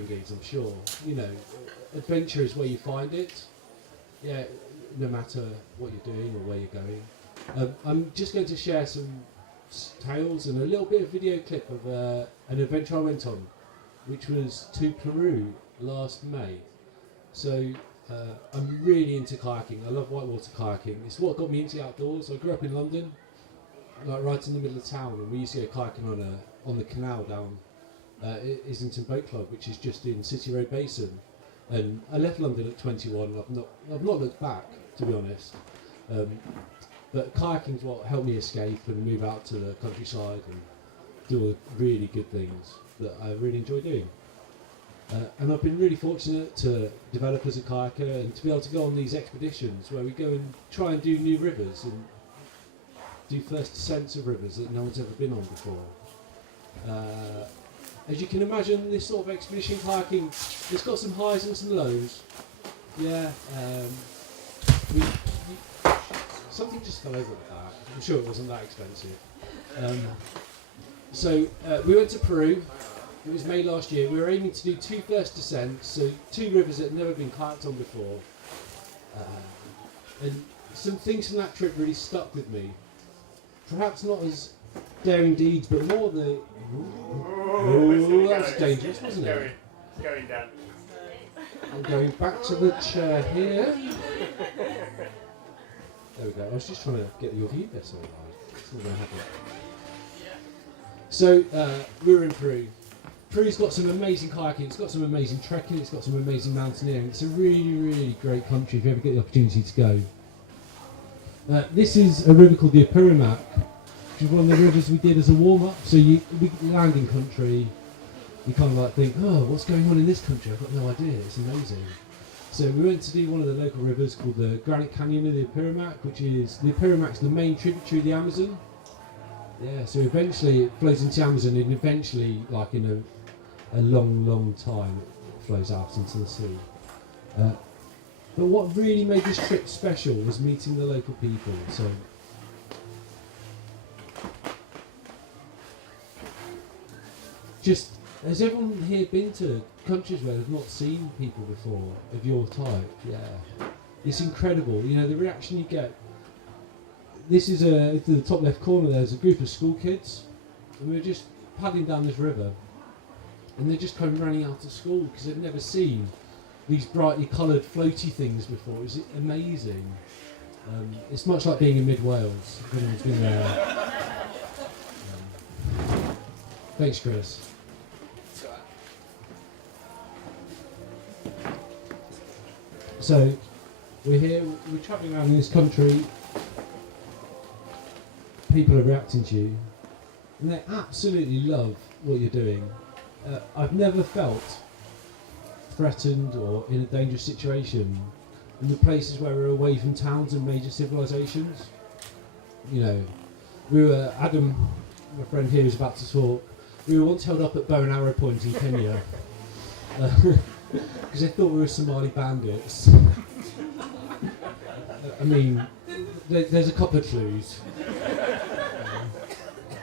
adventuring gigs, I'm sure. You know, adventure is where you find it. Yeah, no matter what you're doing or where you're going. I'm just going to share some tales and a little bit of video clip of an adventure I went on, which was to Peru last May. So I'm really into kayaking. I love whitewater kayaking. It's what got me into the outdoors. I grew up in London, like right in the middle of town, and we used to go kayaking on the canal down Islington Boat Club, which is just in City Road Basin. And I left London at 21. I've not looked back, to be honest. But kayaking is what helped me escape and move out to the countryside and do all really good things that I really enjoy doing. And I've been really fortunate to develop as a kayaker and to be able to go on these expeditions where we go and try and do new rivers and do first descents of rivers that no one's ever been on before. As you can imagine, this sort of expedition kayaking, it's got some highs and some lows. Yeah, something just fell over at the back. I'm sure it wasn't that expensive. So we went to Peru. It was May last year. We were aiming to do 2 first descents, so 2 rivers that had never been kayaked on before. And some things from that trip really stuck with me. Perhaps not as daring deeds, but more the... Oh, that's dangerous, wasn't it? It's going down. I'm going back to the chair here. There we go. I was just trying to get your view better. It's not going to happen. So, we were in Peru. Peru's got some amazing kayaking, it's got some amazing trekking, it's got some amazing mountaineering. It's a really, really great country if you ever get the opportunity to go. This is a river called the Apurimac, which is one of the rivers we did as a warm-up. So we land in country, you kind of like think, oh, what's going on in this country? I've got no idea, it's amazing. So we went to do one of the local rivers called the Granite Canyon of the Apurimac, which is, the Apurimac's the main tributary of the Amazon. Yeah, so eventually it flows into the Amazon and eventually, like in a long, long time, it flows out into the sea. But what really made this trip special was meeting the local people. So, just, has everyone here been to countries where they've not seen people before of your type? Yeah. It's incredible, you know, the reaction you get. This is to the top left corner, there's a group of school kids, and we were just paddling down this river, and they just come running out of school because they've never seen these brightly coloured floaty things before. It was amazing. It's much like being in mid Wales, if anyone's been there. Thanks, Chris. So, we're here, we're travelling around in this country. People are reacting to you, and they absolutely love what you're doing. I've never felt threatened or in a dangerous situation in the places where we're away from towns and major civilisations. You know, Adam, my friend here, is about to talk. We were once held up at Bow and Arrow Point in Kenya because they thought we were Somali bandits. I mean, there's a couple of clues.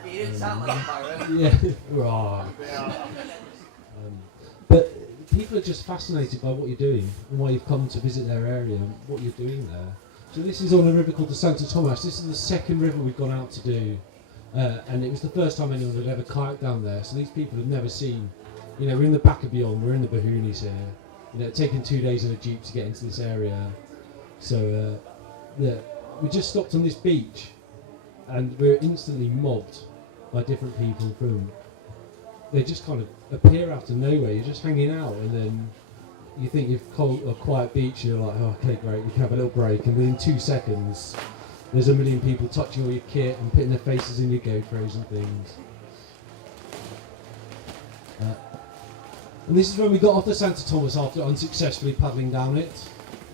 You didn't sound like a pirate. Yeah, right. But people are just fascinated by what you're doing and why you've come to visit their area and what you're doing there. So this is on a river called the Santo Tomas. This is the second river we've gone out to do, and it was the first time anyone had ever kayaked down there. So these people have never seen. You know, we're in the back of beyond. We're in the Bahunis here. You know, it's taken 2 days in a jeep to get into this area. So yeah, we just stopped on this beach, and we were instantly mobbed by different people from. They just kind of appear out of nowhere. You're just hanging out, and then you think you've caught a quiet beach. And you're like, oh, okay, great, we can have a little break. And within 2 seconds, there's a million people touching all your kit and putting their faces in your GoPros and things. And this is when we got off the Santo Tomas after unsuccessfully paddling down it.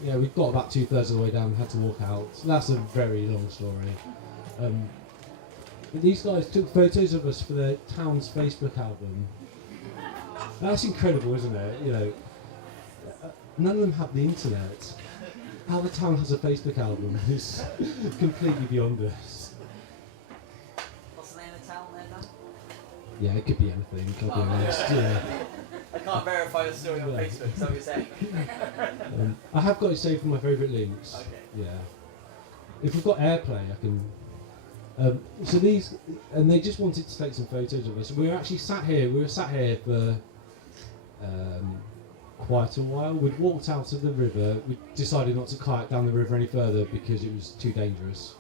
Yeah, we got about 2/3 of the way down and had to walk out. So that's a very long story. But these guys took photos of us for their town's Facebook album. That's incredible, isn't it? You know, none of them have the internet. How the town has a Facebook album is completely beyond us. What's the name of the town there, Dan? Yeah, it could be anything, I'll be honest. Yeah. I can't verify your story on Yeah. Facebook, so you're saying. I have got it saved for my favourite links. Okay. Yeah. If we've got AirPlay, I can. So these, and they just wanted to take some photos of us. We were actually sat here. We were sat here for quite a while. We'd walked out of the river. We decided not to kayak down the river any further because it was too dangerous.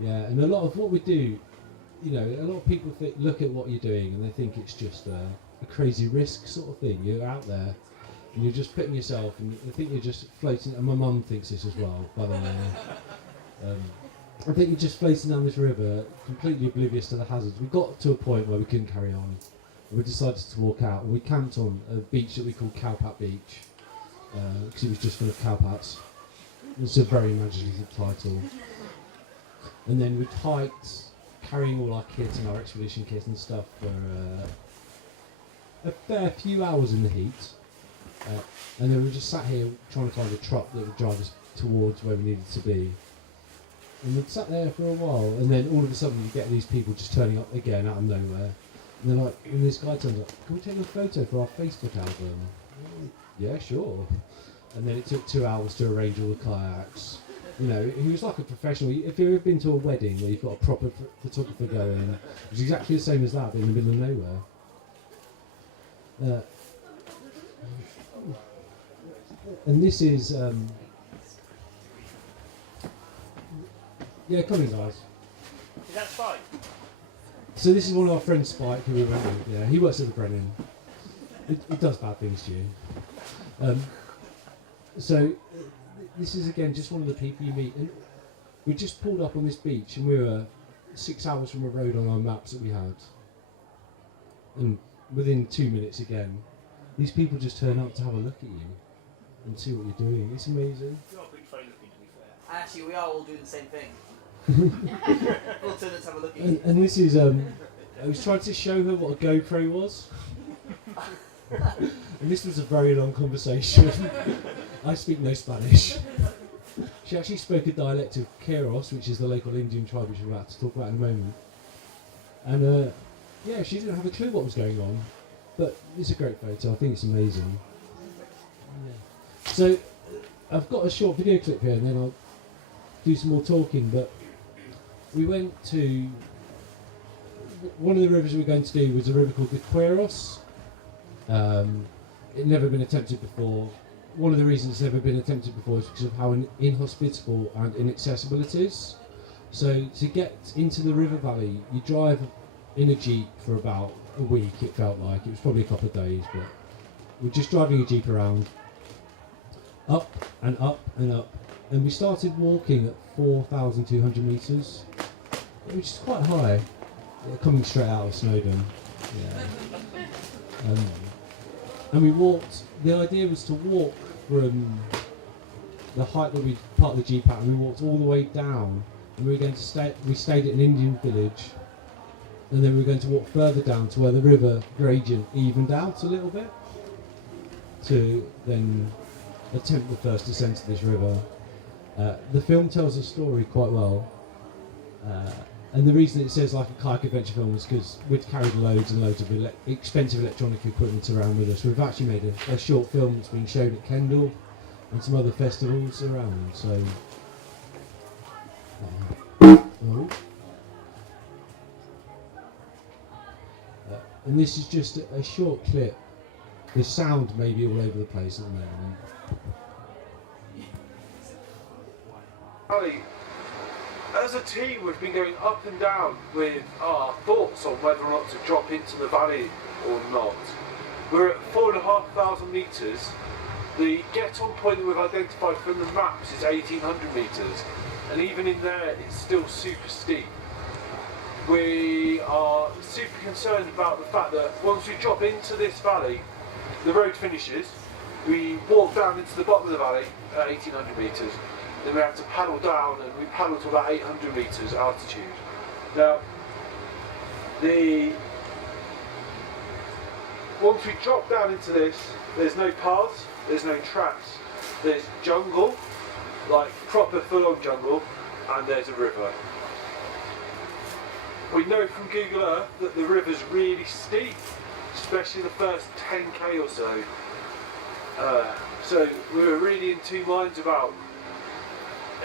Yeah, and a lot of what we do, you know, a lot of people look at what you're doing and they think it's just a crazy risk sort of thing. You're out there and you're just putting yourself, and I think you're just floating. And my mum thinks this as well, by the way. I think you're just floating down this river, completely oblivious to the hazards. We got to a point where we couldn't carry on. We decided to walk out, and we camped on a beach that we called Cowpat Beach, because it was just full of cowpats. It's a very imaginative title. And then we'd hiked, carrying all our kit and our expedition kit and stuff for a fair few hours in the heat. And then we just sat here trying to find a truck that would drive us towards where we needed to be. And we'd sat there for a while, and then all of a sudden you get these people just turning up again out of nowhere. And they're like, and this guy turns up, can we take a photo for our Facebook album? Yeah, sure. And then it took 2 hours to arrange all the kayaks. You know, he was like a professional. If you've ever been to a wedding where you've got a proper photographer going, it was exactly the same as that, but in the middle of nowhere. And this is, yeah, come in, guys. Is that Spike? So this is one of our friends, Spike, who we went with. Yeah, he works at the Brennan. He does bad things to you. So this is again just one of the people you meet, and we just pulled up on this beach, and we were 6 hours from a road on our maps that we had. And within 2 minutes again, these people just turn up to have a look at you and see what you're doing. It's amazing. You're a big phone looking, to be fair. Actually, we are all doing the same thing. We'll turn it to have a look at you. And this is, I was trying to show her what a GoPro was. And this was a very long conversation. I speak no Spanish. She actually spoke a dialect of Queros, which is the local Indian tribe which we're about to talk about in a moment. And yeah, she didn't have a clue what was going on. But it's a great photo, I think it's amazing. Yeah. So, I've got a short video clip here and then I'll do some more talking, but we went to, one of the rivers we were going to do was a river called the Queros. It never been attempted before. One of the reasons it's never been attempted before is because of how inhospitable and inaccessible it is. So to get into the river valley, you drive in a jeep for about a week, it felt like. It was probably a couple of days, but we're just driving a jeep around, up and up and up. And we started walking at 4,200 metres, which is quite high, coming straight out of Snowdon. Yeah. And we walked, the idea was to walk from the height that we parked the Jeep at, and we walked all the way down, and we were going to we stayed at an Indian village, and then we were going to walk further down to where the river gradient evened out a little bit, to then attempt the first descent of this river. The film tells the story quite well, and the reason it says like a kayak adventure film is because we'd carried loads and loads of expensive electronic equipment around with us. We've actually made a short film that's being shown at Kendal and some other festivals around. So, and this is just a short clip. The sound may be all over the place at the moment. As a team, we've been going up and down with our thoughts on whether or not to drop into the valley or not. We're at 4,500 metres. The get-on point that we've identified from the maps is 1,800 metres, and even in there, it's still super steep. We are super concerned about the fact that once we drop into this valley, the road finishes. We walk down into the bottom of the valley at 1,800 metres. Then we have to paddle down, and we paddle to about 800 metres altitude. Now, once we drop down into this, there's no paths, there's no tracks, there's jungle, like proper full-on jungle, and there's a river. We know from Google Earth that the river's really steep, especially the first 10k or so. So we were really in two minds about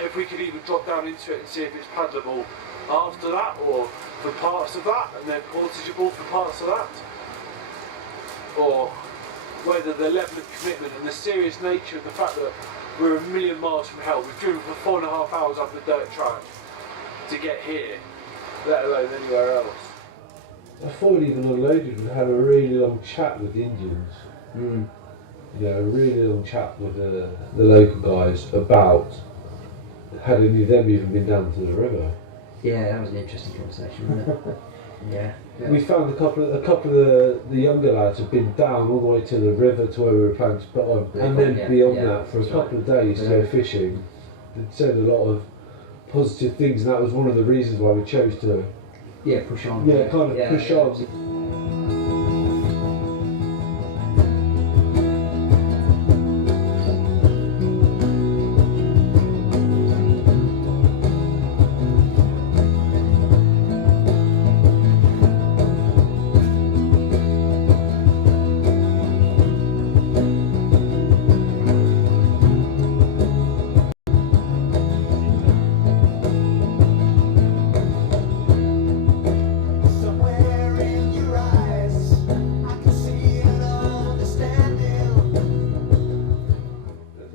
if we could either drop down into it and see if it's paddleable after that, or for parts of that, and then portageable for parts of that, or whether the level of commitment and the serious nature of the fact that we're a million miles from hell. We've driven for 4.5 hours up a dirt track to get here, let alone anywhere else. Before we even unloaded, we had a really long chat with the Indians. You know, a really long chat with the local guys about had any of them even been down to the river. Yeah, that was an interesting conversation, wasn't it? Yeah. We found a couple of the younger lads had been down all the way to the river to where we were planning to put on, and then beyond that for a couple of days to go fishing. They'd said a lot of positive things, and that was one of the reasons why we chose to push on. Push on.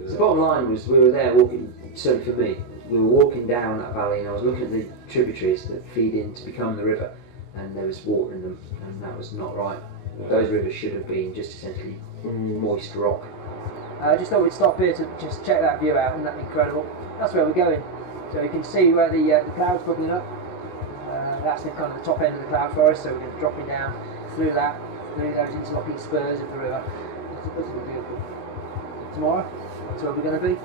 The bottom line was we were there walking, certainly for me, we were walking down that valley and I was looking at the tributaries that feed in to become the river, and there was water in them, and that was not right. Those rivers should have been just essentially moist rock. I just thought we'd stop here to just check that view out, and that's incredible. That's where we're going. So you can see where the clouds bubbling up. That's the kind of the top end of the cloud forest, so we're going to be dropping down through that, through those interlocking spurs of the river. It's beautiful. Tomorrow, that's where we're going to be.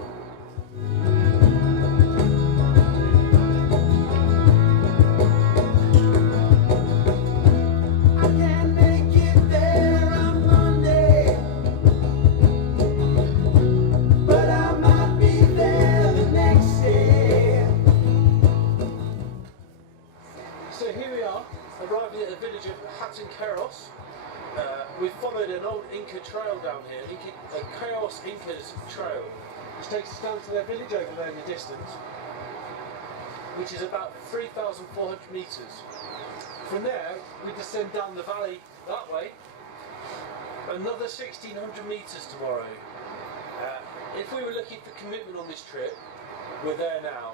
Anacondas. We've followed an old Inca trail down here, a Chaos Incas trail, which takes us down to their village over there in the distance, which is about 3,400 metres. From there, we descend down the valley that way, another 1,600 metres tomorrow. If we were looking for commitment on this trip, we're there now.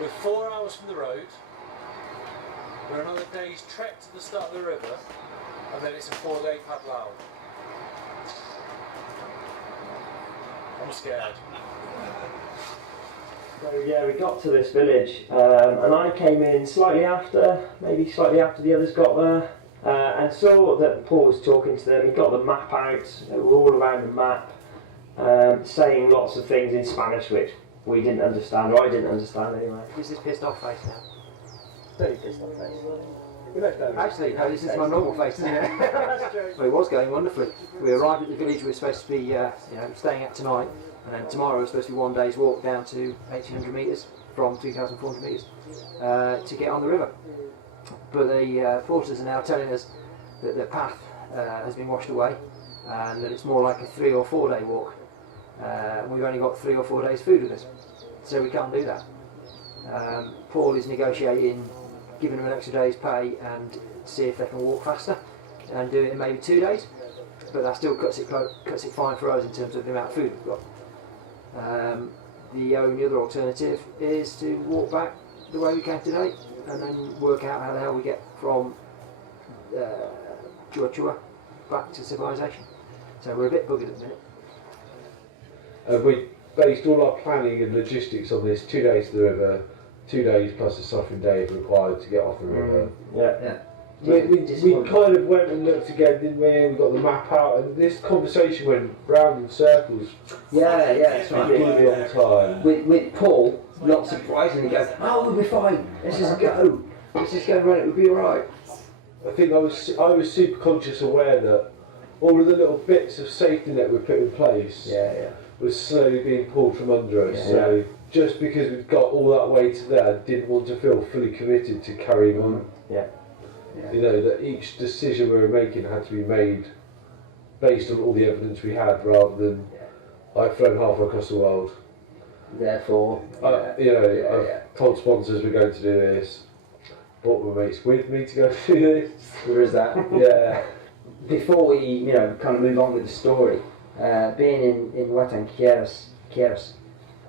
We're 4 hours from the road, we're another day's trek to the start of the river, and then it's a 4-day paddle out. I'm scared. So yeah, we got to this village, and I came in slightly after the others got there, and saw that Paul was talking to them. He got the map out, they were all around the map, saying lots of things in Spanish which we didn't understand, or I didn't understand anyway. Is this pissed off face now? Very pissed off face. Actually, no, this is my normal face, isn't it? Well, it was going wonderfully. We arrived at the village we were supposed to be staying at tonight, and then tomorrow was supposed to be 1 day's walk down to 1,800 metres from 2,400 metres to get on the river. But the porters are now telling us that the path has been washed away and that it's more like a 3 or 4 day walk. We've only got 3 or 4 days food with us, so we can't do that. Paul is negotiating giving them an extra day's pay and see if they can walk faster and do it in maybe 2 days, but that still cuts it fine for us in terms of the amount of food we've got. The only other alternative is to walk back the way we came today and then work out how the hell we get from Chua Chua back to civilization. So we're a bit buggered at the minute. We based all our planning and logistics on this 2 days to the river, 2 days plus a suffering day if required to get off the river. Yeah. We kind of went and looked again, didn't we? We got the map out, and this conversation went round in circles. Yeah, that's For a right. really long time. With Paul, not surprisingly, goes, "Oh, we'll be fine. Let's just go. Let's just go run it. We'll be all right." I think I was super conscious, aware that all of the little bits of safety net we put in place was slowly being pulled from under us. Yeah. So just because we've got all that way to there, I didn't want to feel fully committed to carrying on. Yeah. You know, that each decision we were making had to be made based on all the evidence we had, rather than I've flown halfway across the world. Therefore, I've told sponsors we're going to do this, brought my mates with me to go do this. there is that. Yeah. Before we, kind of move on with the story, being in Watan Quieros,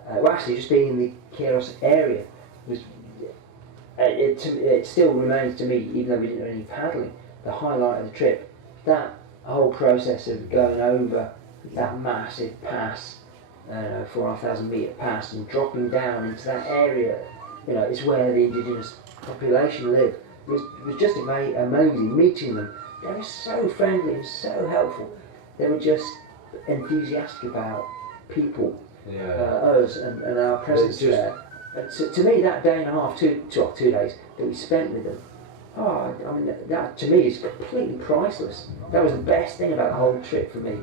well, actually just being in the Quieros area was, it still remains to me, even though we didn't do any paddling, the highlight of the trip. That whole process of going over that massive pass, 4,500 metre pass, and dropping down into that area, it's where the indigenous population live. It was just amazing meeting them. They were so friendly and so helpful. They were just enthusiastic about people, us and our presence there. And to me, that day and a half, 2 days that we spent with them, that to me is completely priceless. That was the best thing about the whole trip for me.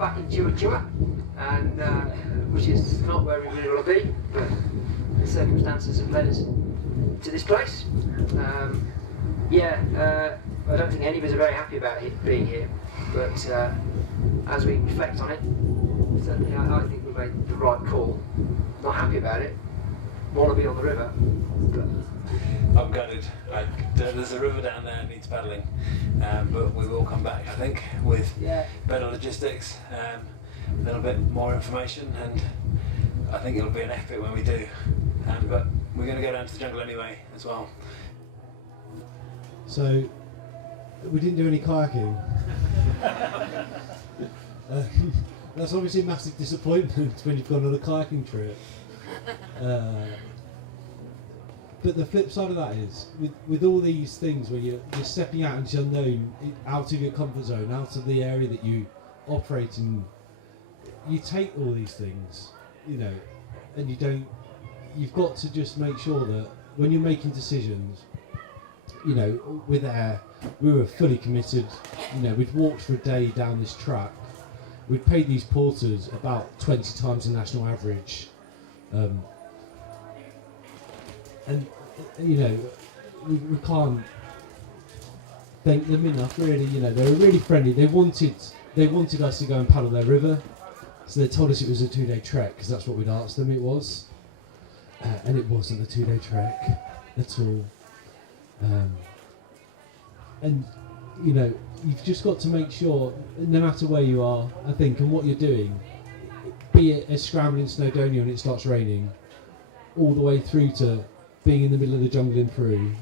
Back in Chua, and which is not where we really want to be, but the circumstances have led us to this place. I don't think any of us are very happy about being here, but as we reflect on it, certainly I think we made the right call. Not happy about it, want to be on the river, but I'm gutted. There's a river down there that needs paddling, but we will come back, I think, with better logistics, a little bit more information, and I think it'll be an epic when we do. But we're going to go down to the jungle anyway as well. So, we didn't do any kayaking. That's obviously a massive disappointment when you've gone on a kayaking trip. But the flip side of that is, with all these things where you're stepping out into the unknown, out of your comfort zone, out of the area that you operate in, you take all these things, and you've got to just make sure that when you're making decisions, with air, we were fully committed. We'd walked for a day down this track. We'd paid these porters about 20 times the national average. And we can't thank them enough. Really, they were really friendly. They wanted us to go and paddle their river, so they told us it was a 2-day trek because that's what we'd asked them it was, and it wasn't a 2-day trek at all. And you've just got to make sure, no matter where you are, I think, and what you're doing, be it a scrambling Snowdonia and it starts raining, all the way through to being in the middle of the jungle in Peru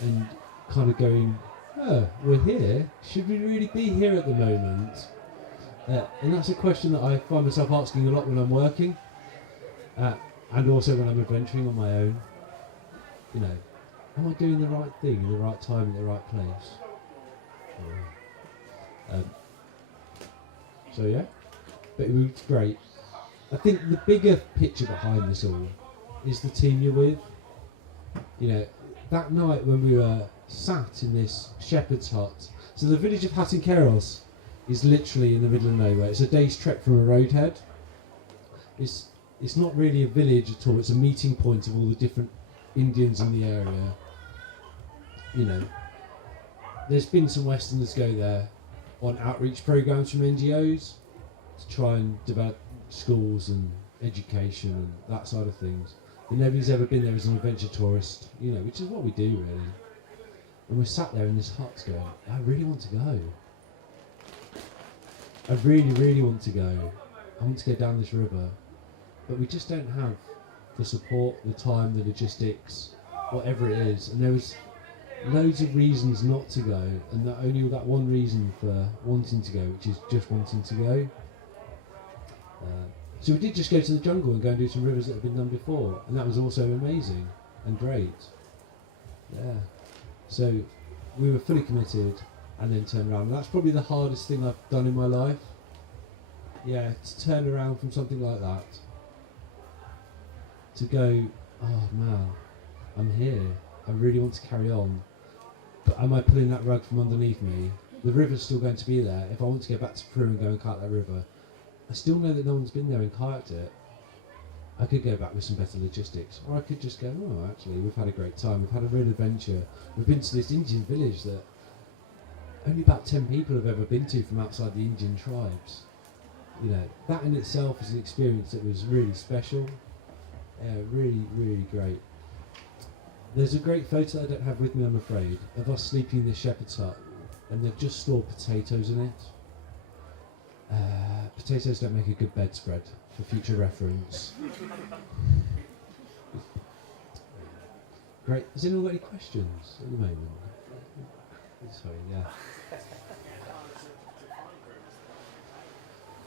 and kind of going, oh, we're here, should we really be here at the moment? And that's a question that I find myself asking a lot when I'm working, and also when I'm adventuring on my own. Am I doing the right thing in the right time in the right place? But it was great. I think the bigger picture behind this all is the team you're with. That night when we were sat in this shepherd's hut, so the village of Anacondas is literally in the middle of nowhere. It's a day's trek from a roadhead. It's not really a village at all, it's a meeting point of all the different Indians in the area. There's been some Westerners go there on outreach programs from NGOs to try and develop schools and education and that side of things. But nobody's ever been there as an adventure tourist, which is what we do really. And we're sat there in this hut going, I really want to go. I really, really want to go. I want to go down this river. But we just don't have the support, the time, the logistics, whatever it is. And there was loads of reasons not to go, and only that one reason for wanting to go, which is just wanting to go. So we did just go to the jungle and go and do some rivers that have been done before, and that was also amazing and great. Yeah. So we were fully committed and then turned around. And that's probably the hardest thing I've done in my life. Yeah, to turn around from something like that. To go, oh man, I'm here. I really want to carry on. But am I pulling that rug from underneath me? The river's still going to be there. If I want to go back to Peru and go and kayak that river, I still know that no one's been there and kayaked it. I could go back with some better logistics, or I could just go, oh, actually, we've had a great time, we've had a real adventure. We've been to this Indian village that only about 10 people have ever been to from outside the Indian tribes. You know, that in itself is an experience that was really special. Yeah, really, really great. There's a great photo I don't have with me, I'm afraid, of us sleeping in the shepherd's hut, and they've just stored potatoes in it. Potatoes don't make a good bedspread, for future reference. Great. Has anyone got any questions at the moment? Sorry, yeah.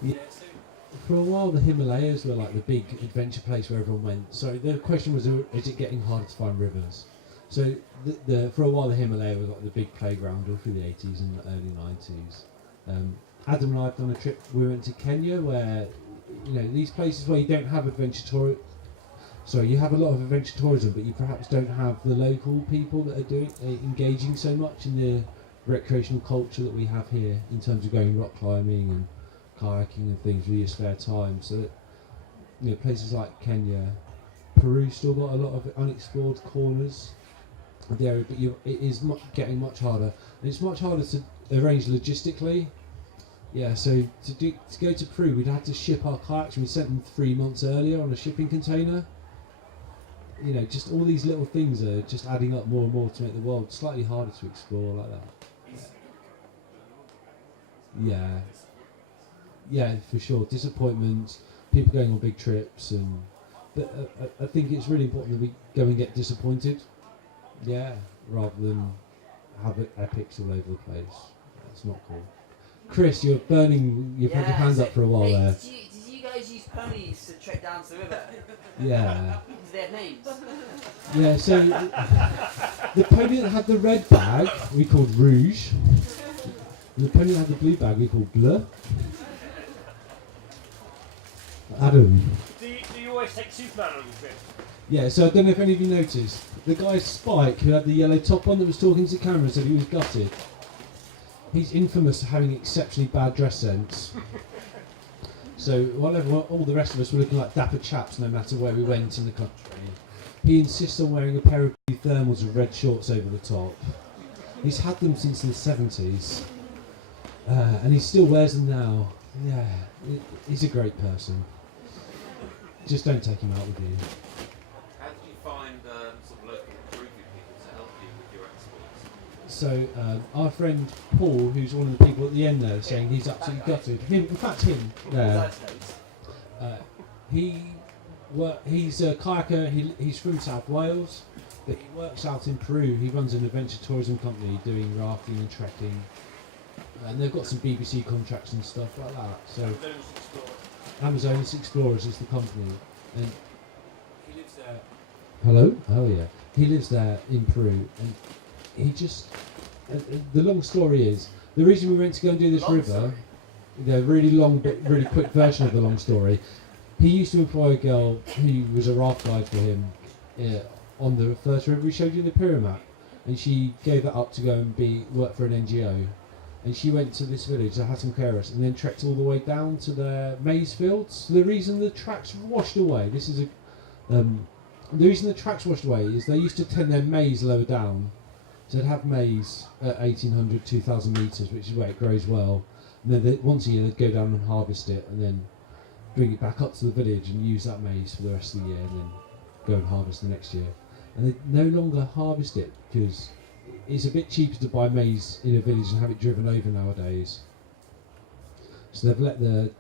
Yeah, so for a while the Himalayas were like the big adventure place where everyone went. So the question was, is it getting harder to find rivers? So for a while the Himalaya was like the big playground all through the 80s and the early 90s. Adam and I have done a trip. We went to Kenya, where these places where you don't have you have a lot of adventure tourism, but you perhaps don't have the local people that are engaging so much in the recreational culture that we have here in terms of going rock climbing and kayaking and things with your spare time. So places like Kenya, Peru still got a lot of unexplored corners of the area, but it is getting much harder. And it's much harder to arrange logistically. Yeah, so to go to Peru, we'd have to ship our kayaks, and we sent them 3 months earlier on a shipping container. Just all these little things are just adding up more and more to make the world slightly harder to explore like that. Yeah, for sure. Disappointment, people going on big trips, but I think it's really important that we go and get disappointed. Yeah, rather than have epics all over the place. That's not cool. Chris, you're burning. You've had your hands up for a while there. Did you guys use ponies to trek down to the river? Yeah. Did they have names? Yeah. So the pony that had the red bag we called Rouge. And the pony that had the blue bag we called Bleu. Adam. Do you always take Superman on your trip? Yeah. So I don't know if any of you noticed the guy Spike who had the yellow top on that was talking to camera said he was gutted. He's infamous for having exceptionally bad dress sense. So while all the rest of us were looking like dapper chaps no matter where we went in the country, he insists on wearing a pair of blue thermals with red shorts over the top. He's had them since the 70s, and he still wears them now. Yeah, he's a great person. Just don't take him out with you. How did you find sort of local Peruvian people to help you with your exports? So our friend Paul, who's one of the people at the end there, saying he's absolutely gutted. Him there. He's a kayaker. He's from South Wales, but he works out in Peru. He runs an adventure tourism company doing rafting and trekking, and they've got some BBC contracts and stuff like that. So Amazonas Explorers is the company, and he lives there. Hello? Oh yeah, he lives there in Peru, and he just. The long story is the reason we went to go and do this river. The really long but really quick version of the long story. He used to employ a girl who was a raft guide for him on the first river we showed you in the Pyramid, and she gave that up to go and work for an NGO. And she went to this village, the Hatton Keras, and then trekked all the way down to their maize fields. The reason the tracks washed away, the reason the tracks washed away is they used to tend their maize lower down. So they'd have maize at 1,800, 2,000 metres, which is where it grows well. And then once a year they'd go down and harvest it, and then bring it back up to the village and use that maize for the rest of the year, and then go and harvest the next year. And they no longer harvest it because it's a bit cheaper to buy maize in a village and have it driven over nowadays. So they've let the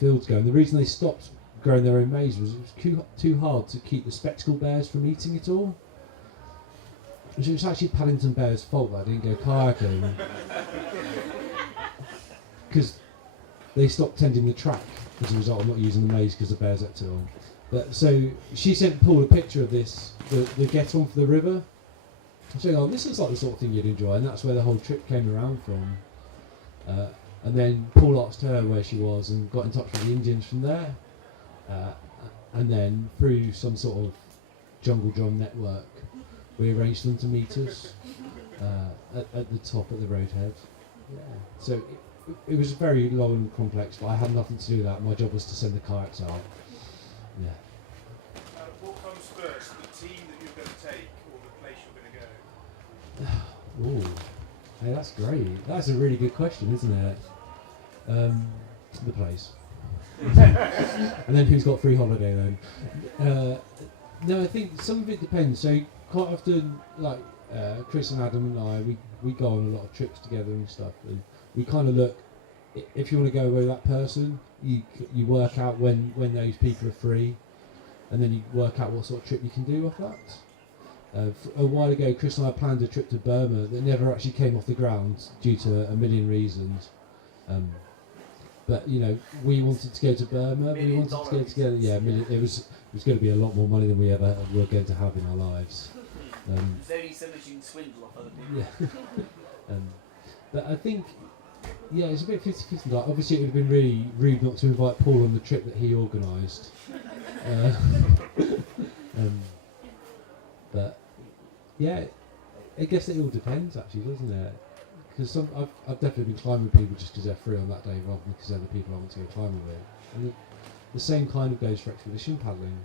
fields go. And the reason they stopped growing their own maize was it was too hard to keep the spectacle bears from eating it all. It was actually Paddington Bear's fault that I didn't go kayaking. Because they stopped tending the track as a result of not using the maze because the bears ate it all. But so she sent Paul a picture of this, the get on for the river. I'm saying, oh, this looks like the sort of thing you'd enjoy, and that's where the whole trip came around from. And then Paul asked her where she was and got in touch with the Indians from there. And then through some sort of jungle drum network, we arranged them to meet us at the top at the roadhead. Yeah. So it was very long and complex, but I had nothing to do with that. My job was to send the kayaks out. Yeah. What comes first, the team that you're going to take or the place you're going to go? Ooh, hey, that's great. That's a really good question, isn't it? The place. And then who's got free holiday then? No, I think some of it depends. So quite often, like Chris and Adam and I, we go on a lot of trips together and stuff, and we kind of look. If you want to go with that person, you work out when those people are free, and then you work out what sort of trip you can do off that. A while ago, Chris and I planned a trip to Burma that never actually came off the ground due to a million reasons. But you know, we wanted to go to Burma. We wanted to go together. Yeah, it was going to be a lot more money than we ever were going to have in our lives. There's only so much you can swindle off other people. Yeah. But I think, yeah, it's a bit 50-50. Like, obviously, it would have been really rude not to invite Paul on the trip that he organised. But yeah, I guess it all depends, actually, doesn't it? Because I've definitely been climbing with people just because they're free on that day, rather than because they're the people I want to go climbing with. And the same kind of goes for expedition paddling.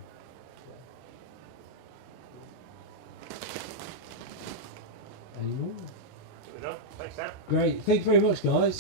Any more? Thanks, Dan. Great. Thank you very much, guys.